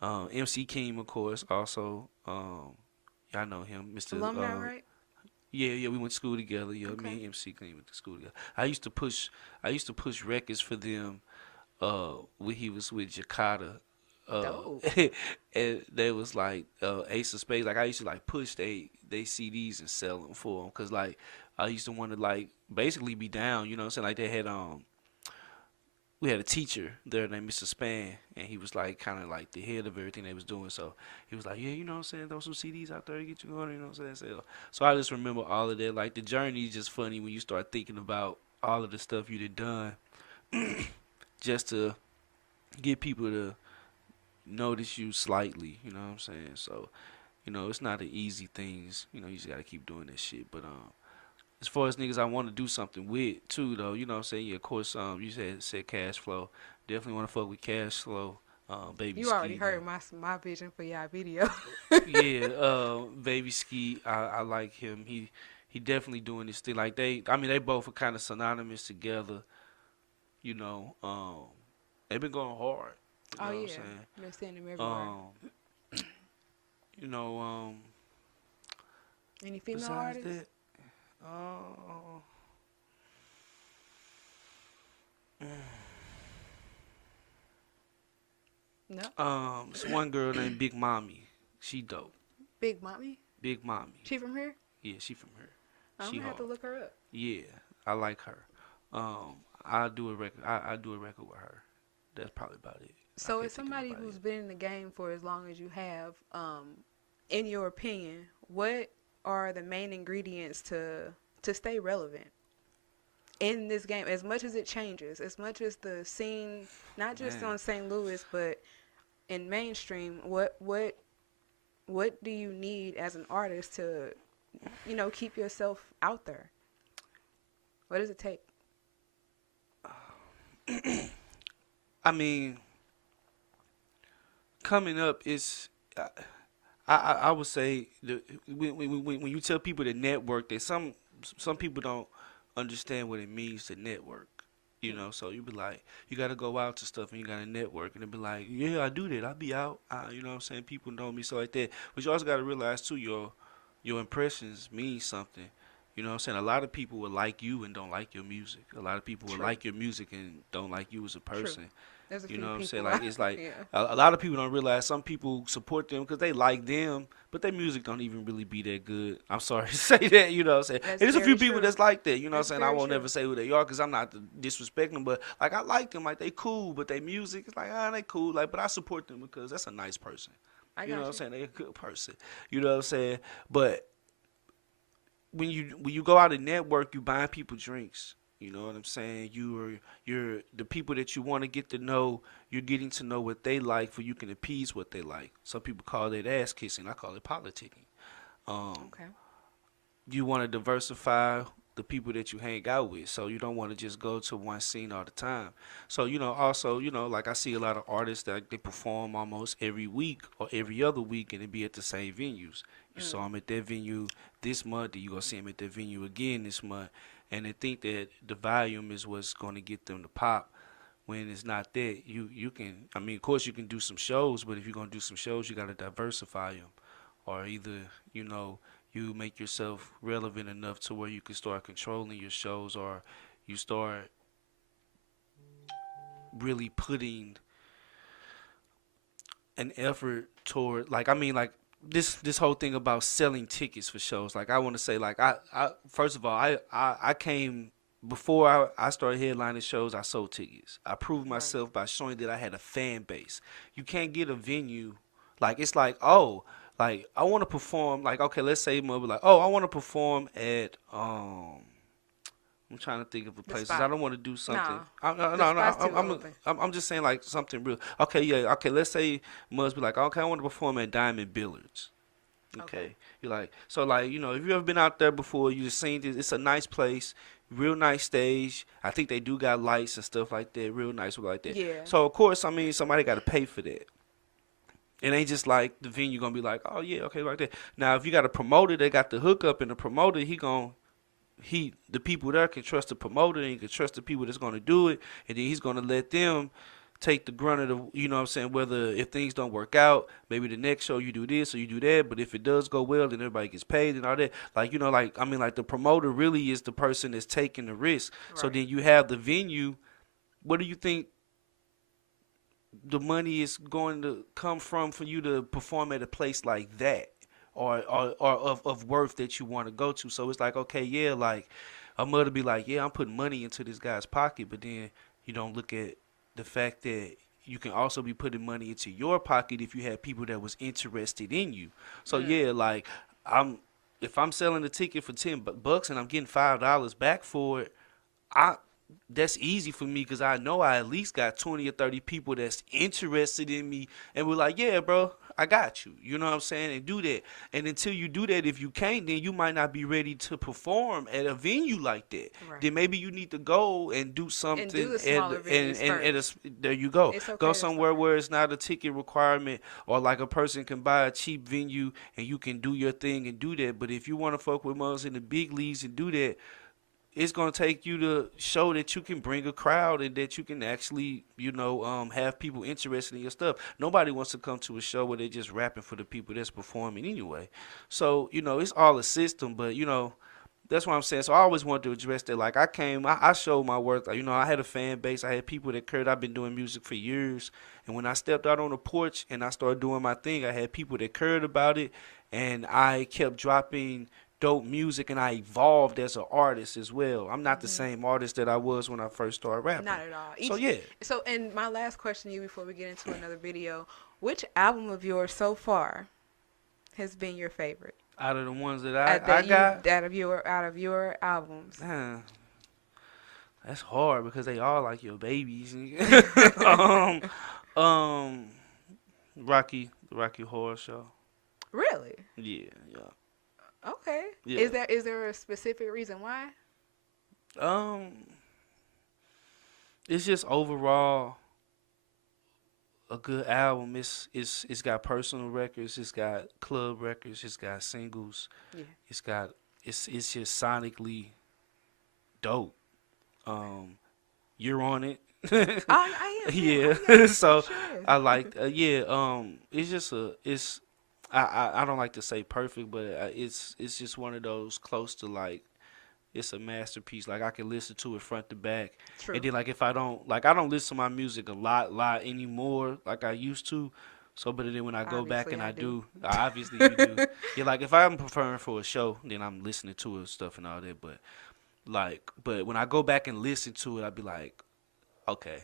MC King, of course, also. Y'all know him, Mr. Alumni, right? Yeah, we went to school together. Yeah, Okay. me and MC King went to school together. I used to push records for them. When he was with Jakarta. And they was like Ace of Spades. Like I used to like push they CDs and sell them for them because like I used to want to like basically be down. You know what I'm saying? Like they had we had a teacher there named Mr. Span, and he was like kind of like the head of everything they was doing. So he was like, yeah, you know what I'm saying? Throw some CDs out there to get you going. You know what I'm saying? So I just remember all of that. Like the journey is just funny when you start thinking about all of the stuff you done just to get people to notice you slightly, you know what I'm saying? So, it's not an easy things. You just gotta keep doing that shit. But as far as niggas I want to do something with too, though, you know what I'm saying? Yeah, of course, you said Cash Flow. Definitely want to fuck with Cash Flow. Baby You Ski, already heard my vision for y'all video. Yeah, Baby Ski, I like him. He definitely doing this thing. Like they both are kind of synonymous together. They've been going hard. You know what I'm saying? Been seeing them everywhere. Any female artists? That, No. It's one girl named Big Mommy. She dope. Big Mommy? Big Mommy. She from here? Yeah, she from here. I'm gonna have to look her up. Yeah, I like her. I do a record. I do a record with her. That's probably about it. So, as somebody who's been in the game for as long as you have, in your opinion, what are the main ingredients to stay relevant in this game? As much as it changes, as much as the scene, not just on St. Louis, but in mainstream, what do you need as an artist to, keep yourself out there? What does it take? I mean, coming up is, I would say when you tell people to network, that some people don't understand what it means to network. You know, so you be like, you got to go out to stuff and you got to network. And it be like, yeah, I do that. I be out. You know what I'm saying? People know me, so like that. But you also got to realize, too, your impressions mean something. You know what I'm saying? A lot of people will like you and don't like your music. A lot of people will like your music and don't like you as a person. There's a You few know what I'm saying? people Like, it's like yeah. a lot of people don't realize some people support them because they like them, but their music don't even really be that good. I'm sorry to say that, you know what I'm saying? That's And there's a few very people true. that's like that, you know That's what I'm saying? I very won't true. never say who they are because I'm not disrespecting them, but like I like them, like they cool, but their music is like, they cool, like, but I support them because that's a nice person. I You got know what I'm saying? They're a good person. You know what I'm saying? But when you go out and network, you buying people drinks. You know what I'm saying? You're the people that you want to get to know. You're getting to know what they like, for you can appease what they like. Some people call it ass kissing. I call it politicking. Okay. You want to diversify the people that you hang out with, so you don't want to just go to one scene all the time. So also like I see a lot of artists that they perform almost every week or every other week, and it be at the same venues. You saw them at that venue this month, and you gonna see them at that venue again this month, and they think that the volume is what's going to get them to pop. When it's not that, you can. I mean, of course, you can do some shows, but if you're gonna do some shows, you got to diversify them, or either you make yourself relevant enough to where you can start controlling your shows, or you start really putting an effort toward, like, I mean, like this whole thing about selling tickets for shows. Like, I want to say, like, I first of all, I came before I started headlining shows. I sold tickets. I proved myself by showing that I had a fan base. You can't get a venue, like, it's like, oh, like, I want to perform, like, okay, let's say mother, like, oh, I want to perform at I'm trying to think of a place. I don't want to do something. I'm just saying, like, something real. Okay, yeah. Okay, let's say Muzz be like, okay, I want to perform at Diamond Billiards. Okay. You're like, so, like, if you ever been out there before, you just seen this. It's a nice place, real nice stage. I think they do got lights and stuff like that, real nice like that. Yeah. So, of course, I mean, somebody got to pay for that. It ain't just like the venue gonna be like, oh yeah, okay, like that. Now, if you got a promoter, they got the hookup, and the promoter, the people there can trust the promoter, and he can trust the people that's gonna do it, and then he's gonna let them take the grunt of the, you know what I'm saying, whether if things don't work out, maybe the next show you do this or you do that, but if it does go well, then everybody gets paid and all that. Like, like, I mean, like, the promoter really is the person that's taking the risk. Right. So then you have the venue. What do you think the money is going to come from for you to perform at a place like that, or of worth that you want to go to? So it's like, okay, yeah, like, a mother be like, yeah, I'm putting money into this guy's pocket, but then you don't look at the fact that you can also be putting money into your pocket if you had people that was interested in you. So yeah, like, if I'm selling a ticket for $10 and I'm getting $5 back for it, that's easy for me, because I know I at least got 20 or 30 people that's interested in me, and we're like, yeah, bro, I got you. You know what I'm saying? And do that. And until you do that, if you can't, then you might not be ready to perform at a venue like that. Right. Then maybe you need to go and do something. And do the smaller venues there you go. Okay, go somewhere where it's not a ticket requirement, or like a person can buy a cheap venue and you can do your thing and do that. But if you want to fuck with us in the big leagues and do that, it's going to take you to show that you can bring a crowd and that you can actually, have people interested in your stuff. Nobody wants to come to a show where they're just rapping for the people that's performing anyway. So, it's all a system, but, that's what I'm saying. So I always wanted to address that. Like, I showed my worth. I had a fan base. I had people that cared. I've been doing music for years. And when I stepped out on the porch and I started doing my thing, I had people that cared about it. And I kept dropping dope music, and I evolved as an artist as well. I'm not the same artist that I was when I first started rapping. Not at all. So yeah. So, and my last question to you before we get into another video: which album of yours so far has been your favorite? Out of the ones that I got, out of your albums. That's hard because they all like your babies. Rocky, the Rocky Horror Show. Really? Yeah. Okay. Yeah. Is there a specific reason why? It's just overall a good album. It's got personal records, it's got club records, it's got singles. Yeah. It's just sonically dope. You're on it. I am. Yeah. So Sure. I like. It's just it's. I don't like to say perfect, but it's just one of those close to like. It's a masterpiece. Like I can listen to it front to back. True. And then like if I don't listen to my music a lot anymore like I used to. So but then when I go back and I do, obviously you do. Yeah, like if I'm preferring for a show, then I'm listening to it stuff and all that. But when I go back and listen to it, I be like, okay.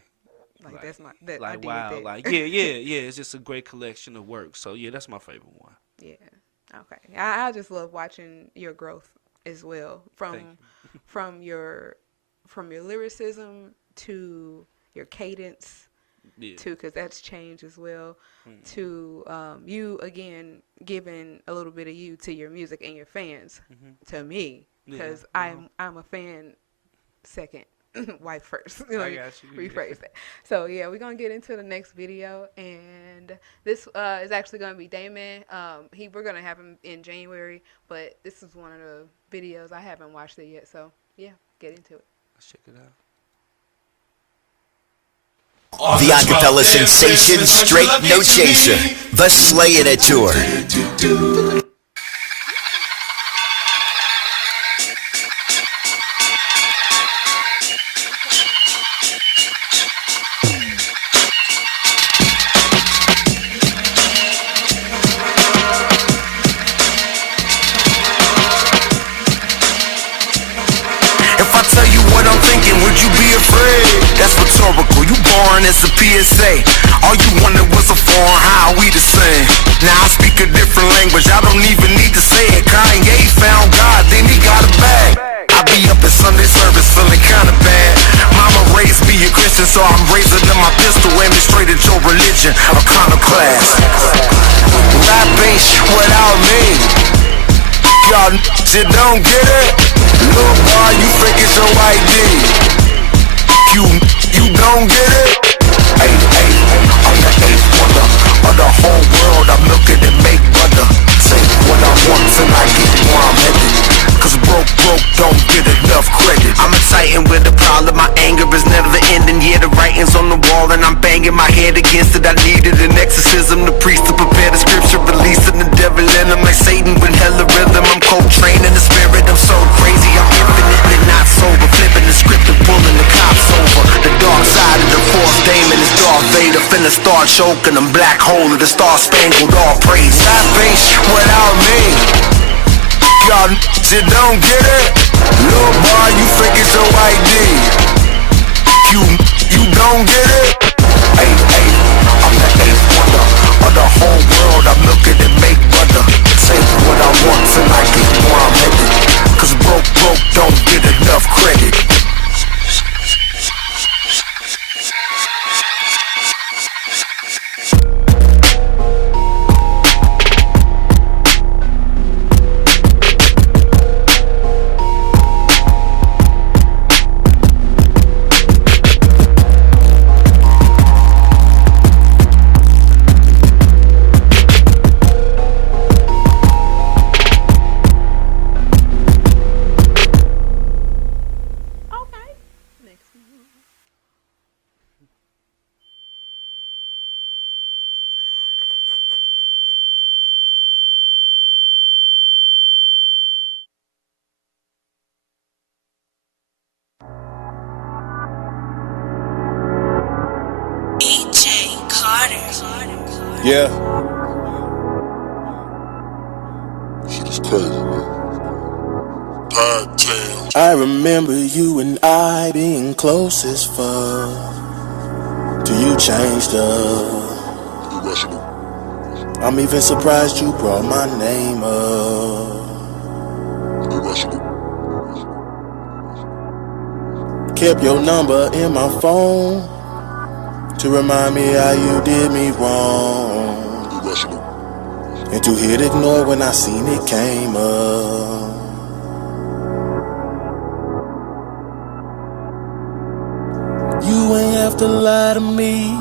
Like that's my that like I did wow, that. like yeah. It's just a great collection of work. So yeah, that's my favorite one. Yeah. Okay. I just love watching your growth as well from your lyricism to your cadence to because that's changed as well to you again giving a little bit of you to your music and your fans to me because I'm a fan second. Wife first. I got you. Rephrase that. So yeah, we're gonna get into the next video, and this is actually gonna be Damon. We're gonna have him in January, but this is one of the videos I haven't watched it yet. So yeah, get into it. Let's check it out. The acapella sensation, straight no chaser, the Slay It tour. That's rhetorical, you born as a PSA. All you wanted was a foreign, how we the same? Now I speak a different language, I don't even need to say it. Kanye found God, then he got a bag. I be up at Sunday service feeling kinda bad. Mama raised me a Christian, so I'm raising than my pistol, aiming straight at your religion, iconoclast. Rap ain't shit without me. Y'all you don't get it? Little boy, you think it's your ID. You don't get it? Hey, I'm the eighth wonder of the whole world. I'm looking to make butter. Take what I want till I get where I'm headed. Cause broke don't get enough credit. I'm a titan with a problem, my anger is never ending. Yeah, the writing's on the wall and I'm banging my head against it. I needed an exorcism, the priest to prepare the scripture, releasing the devil in him like Satan with hella rhythm. I'm Coltrane in the spirit, I'm so crazy, I'm infinitely not sober. Flipping the script and pulling the cops over. The dark side of the force, Damon is Darth Vader. Finna start choking them, black hole of the star spangled all praise. Rap ain't shit without me. Y'all you don't get it? Little boy, you think it's your ID. You don't get it? Hey, I'm the eighth wonder of the whole world. I'm looking to make butter. Take what I want till I get where I'm headed. Cause broke don't get enough credit. Yeah. Shit is crazy, man. I remember you and I being close as fuck. Till you changed up. I'm even surprised you brought my name up. Kept your number in my phone to remind me how you did me wrong. And to hit ignore when I seen it came up. You ain't have to lie to me.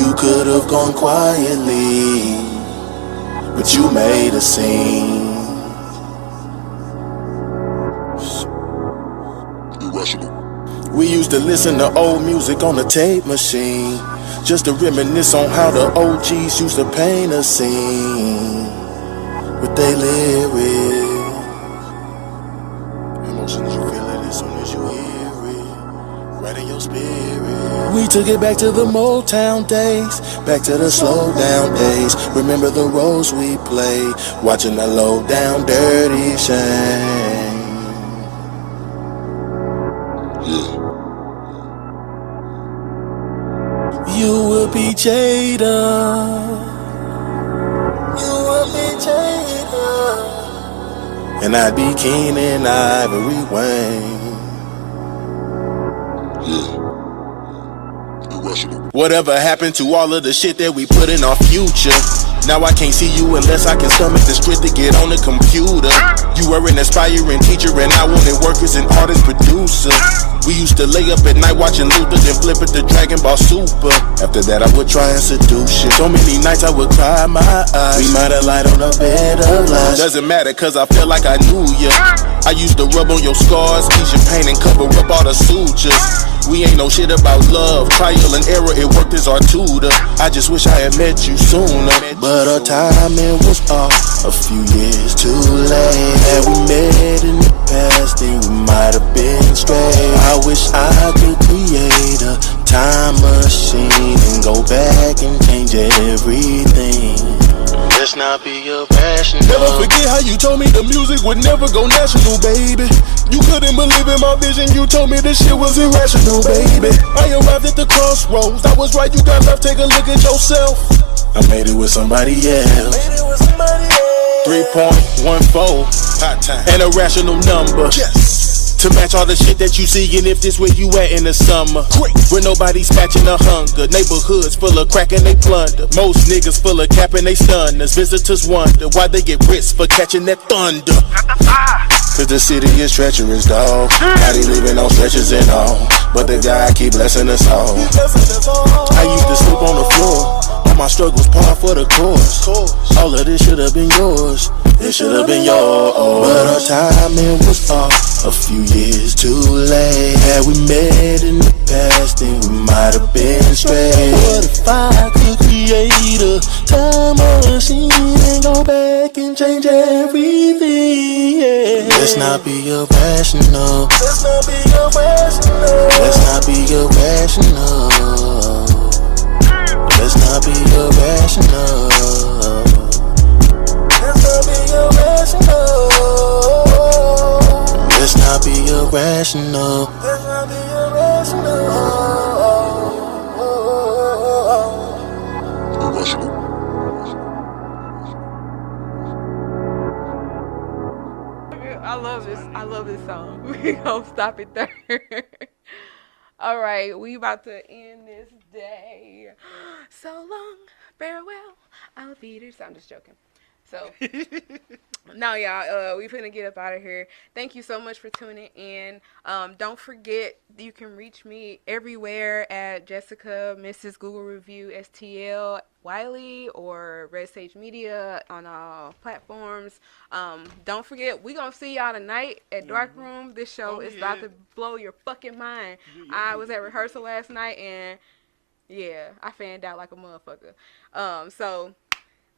You could have gone quietly, but you made a scene. We used to listen to old music on the tape machine, just to reminisce on how the OGs used to paint a scene with they lyrics. Emotions, you feel it as soon as you hear it, right in your spirit. We took it back to the Motown days, back to the slow down days. Remember the roles we played, watching the low down dirty shame. Yeah. You will be Jada. You will be Jada. And I'd be Keenan Ivory Wayne. Yeah. Whatever happened to all of the shit that we put in our future? Now I can't see you unless I can stomach the script to get on the computer. You were an aspiring teacher and I wanted work as an artist producer. We used to lay up at night watching Luther, then flip it to Dragon Ball Super. After that I would try and seduce you. So many nights I would cry my eyes. We might have lied on a bed of lies. Doesn't matter cause I felt like I knew you. I used to rub on your scars, ease your pain and cover up all the sutures. We ain't know shit about love, trial and error, it worked as our tutor. I just wish I had met you sooner, but our timing was off a few years too late. Had we met in the past, then we might have been straight. I wish I could create a time machine and go back and change everything. Let's not be irrational. Never forget how you told me the music would never go national, baby. You couldn't believe in my vision, you told me this shit was irrational, baby. I arrived at the crossroads, I was right, you got left, take a look at yourself. I made it with somebody else. 3.14, an irrational number. Yes. To match all the shit that you see, and if this where you at in the summer. Quick. Where nobody's matching the hunger. Neighborhoods full of crack and they plunder. Most niggas full of cap and they stunners. Visitors wonder why they get risked for catching that thunder. Cause the city is treacherous, dawg. Body leaving on stretchers and all. But the God keep blessing us all. I used to sleep on the floor. All my struggles par for the course. All of this should have been yours. It should have been yours. But our timing was off a few years too late. Had we met in the past, then we might have been straight. What if I could create a time machine and go back and change everything? Yeah. Let's not be irrational. Let's not be irrational. Let's not be irrational. Let's not be irrational. Let's not be irrational. Let's not be irrational. Let's not be irrational. I love this song. We gonna stop it there. All right, we about to end this day. So long, farewell. I'll be there. I'm just joking. So, no, y'all, we finna get up out of here. Thank you so much for tuning in. Don't forget, you can reach me everywhere at Jessica, Mrs. Google Review, STL, Wiley, or Red Sage Media on all platforms. Don't forget, we gonna see y'all tonight at Dark Room. This show is about to blow your fucking mind. I was at rehearsal last night, and yeah, I fanned out like a motherfucker. So...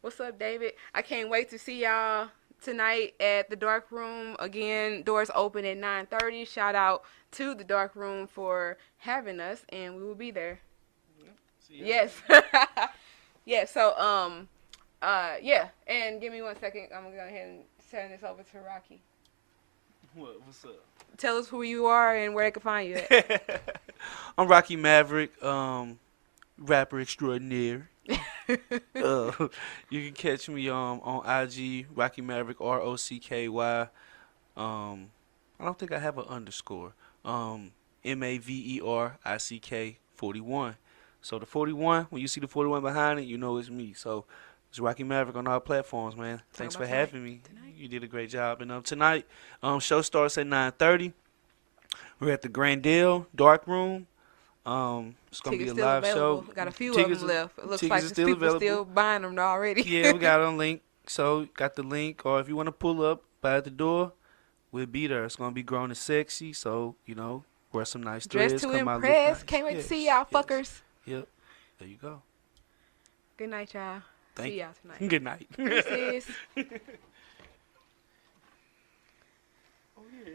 What's up, David? I can't wait to see y'all tonight at the Dark Room. Again, doors open at 9:30. Shout out to the Dark Room for having us, and we will be there. Yes. Yeah, so, yeah. And give me 1 second. I'm going to go ahead and send this over to Rocky. What's up? Tell us who you are and where they can find you at. I'm Rocky Maverick, rapper extraordinaire. You can catch me on IG, Rocky Maverick, ROCKY. I don't think I have an underscore. MAVERICK 41. So the 41, when you see the 41 behind it, you know it's me. So it's Rocky Maverick on all platforms, man. Thanks for having me. You did a great job. And tonight, show starts at 9:30. We're at the Grandel Dark Room. It's gonna be a live show. Got a few of them left. It looks like people still buying them already. Yeah, we got a link. So got the link, or if you want to pull up by the door, we'll be there. It's gonna be Grown and Sexy. So Wear some nice Dress threads. to Come out, look impress. nice. Can't wait to Yes, see y'all yes. fuckers. Yep. There you go. Good night, y'all. Thank See you. y'all tonight. Good night. Deuces. Oh, yeah.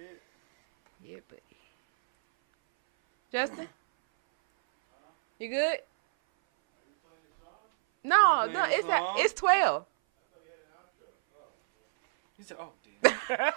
Yeah, buddy. Justin? You good? No, it's 12. He said, oh, damn.